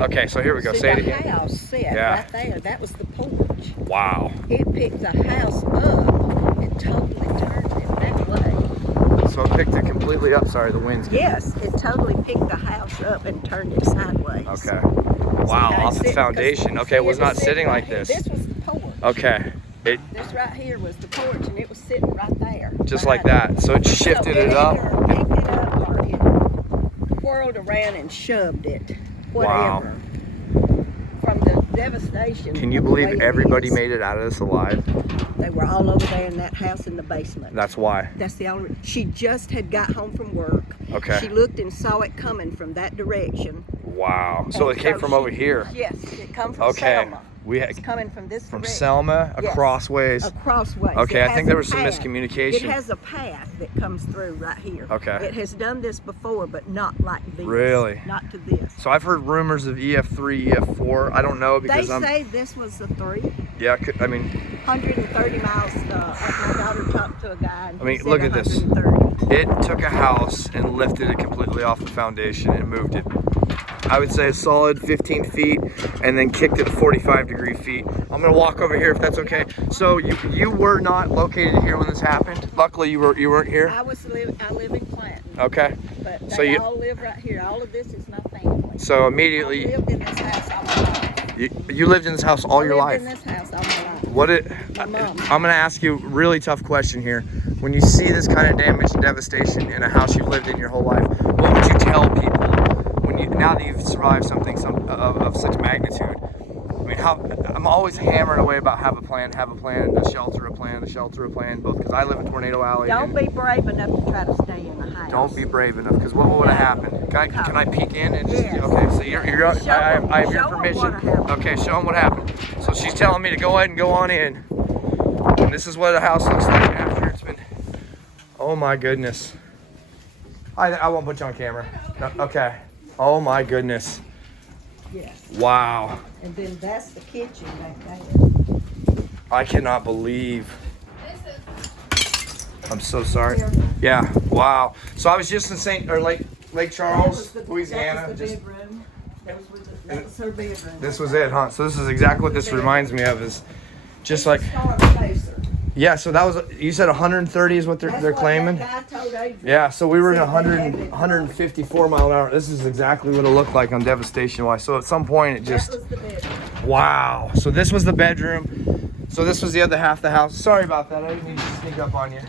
Okay, so here we go. See, Say it the again. house set Yeah. right there. That was the porch. Wow. It picked the house up and totally turned it that way. So it picked it completely up. Sorry, the wind's getting... Yes, it totally picked the house up and turned it sideways. Okay. Wow, off its foundation. Okay, it was not sitting like this. This was the porch. Okay. This right here was the porch, and it was sitting right there. Just like that. So it shifted it up. Picked it up, or it whirled around and shoved it. Wow. Whatever. From the devastation. Can you believe everybody made it out of this alive? They were all over there in that house in the basement. That's why. That's the only. She just had got home from work. Okay. She looked and saw it coming from that direction. Wow. So it came from over here. Yes, it come from Selma. It's coming from this from direction. Selma across ways. Across ways. Okay, It I think has there a was some path. miscommunication. It has a path that comes through right here. Okay. It has done this before, but not like this. Really? Not to this. So I've heard rumors of EF3, EF4. I don't know because They say this was the 3. Yeah, I mean... 130 miles. My daughter talked to a guy. And I mean, he said look at this. 130. It took a house and lifted it completely off the foundation and moved it, I would say, a solid 15 feet, and then kicked it 45 feet. I'm gonna walk over here if that's okay. So you were not located here when this happened. Luckily, you weren't here. I live in Clanton. Okay. But So they you all live right here. All of this is my family. So immediately I lived in this house all my life. you lived in this house all your life. I lived in this house all my life. What it? My mom. I'm gonna ask you a really tough question here. When you see this kind of damage and devastation in a house you've lived in your whole life, what would you tell people when now that you've survived something of such magnitude? I mean, I'm always hammering away about have a plan, a shelter a plan, both because I live in Tornado Alley. Don't be brave enough to try to stay in the house. Don't be brave enough, because what would have happened? Can I peek in and just? Yes. Okay, so I have your Show 'em permission. what happened. Okay, show them what happened. So she's telling me to go ahead and go on in. And this is what the house looks like after it's been. Oh my goodness. I won't put you on camera. No, okay. Oh my goodness. Yes. Wow. And then that's the kitchen back there. I cannot believe. I'm so sorry. Yeah. Wow. So I was just in Lake Charles, Louisiana. That was the bedroom. That was her bedroom. This was it, huh? So this is exactly what this reminds me of. Is just like. Yeah. So that was. You said 130 is what they're claiming. That guy told Adrian. Yeah. So we were in 154 mile an hour. This is exactly what it looked like on devastation wise. So at some point it just. That was the bedroom. Wow. So this was the bedroom. So this was the other half of the house. Sorry about that. I didn't mean to sneak up on you.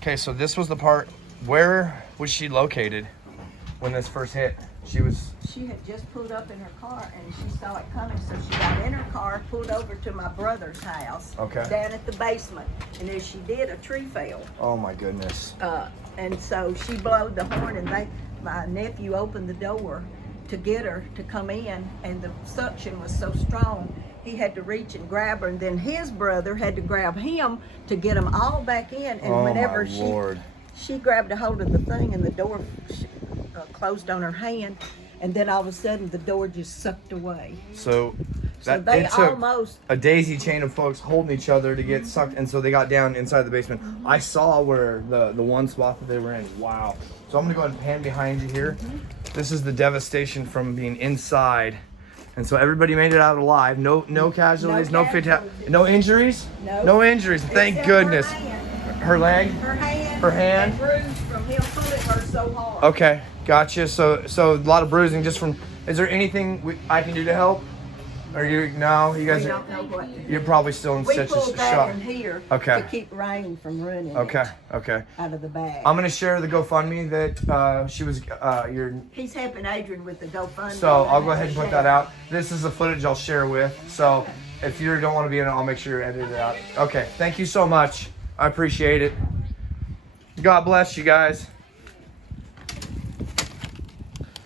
Okay. So this was the part. Where was she located when this first hit? She had just pulled up in her car and she saw it coming, so she got in her car, pulled over to my brother's house. Okay. Down at the basement. And as she did, a tree fell. Oh my goodness. And so she blowed the horn, and my nephew opened the door to get her to come in, and the suction was so strong he had to reach and grab her, and then his brother had to grab him to get them all back in. And whenever she grabbed a hold of the thing, and the door closed on her hand, and then all of a sudden the door just sucked away. So they it took almost a daisy chain of folks holding each other to get sucked, and so they got down inside the basement. I saw where the one spot that they were in. Wow. So I'm gonna go ahead and pan behind you here. This is the devastation from being inside, and so everybody made it out alive. No casualties, no injuries. No injuries. Thank goodness. Her leg. Her hand. Bruised from him pulling her so hard. Okay, gotcha. So a lot of bruising just from. Is there anything I can do to help? Or you guys don't know what to do. You're probably still in such a shock. We pulled that in here Okay. to keep rain from running Okay. out of the bag. I'm gonna share the GoFundMe that she was He's helping Adrian with the GoFundMe. So I'll go ahead and put that out. This is the footage I'll share with. So if you don't want to be in it, I'll make sure you edit it out. Okay. Thank you so much. I appreciate it. God bless you guys.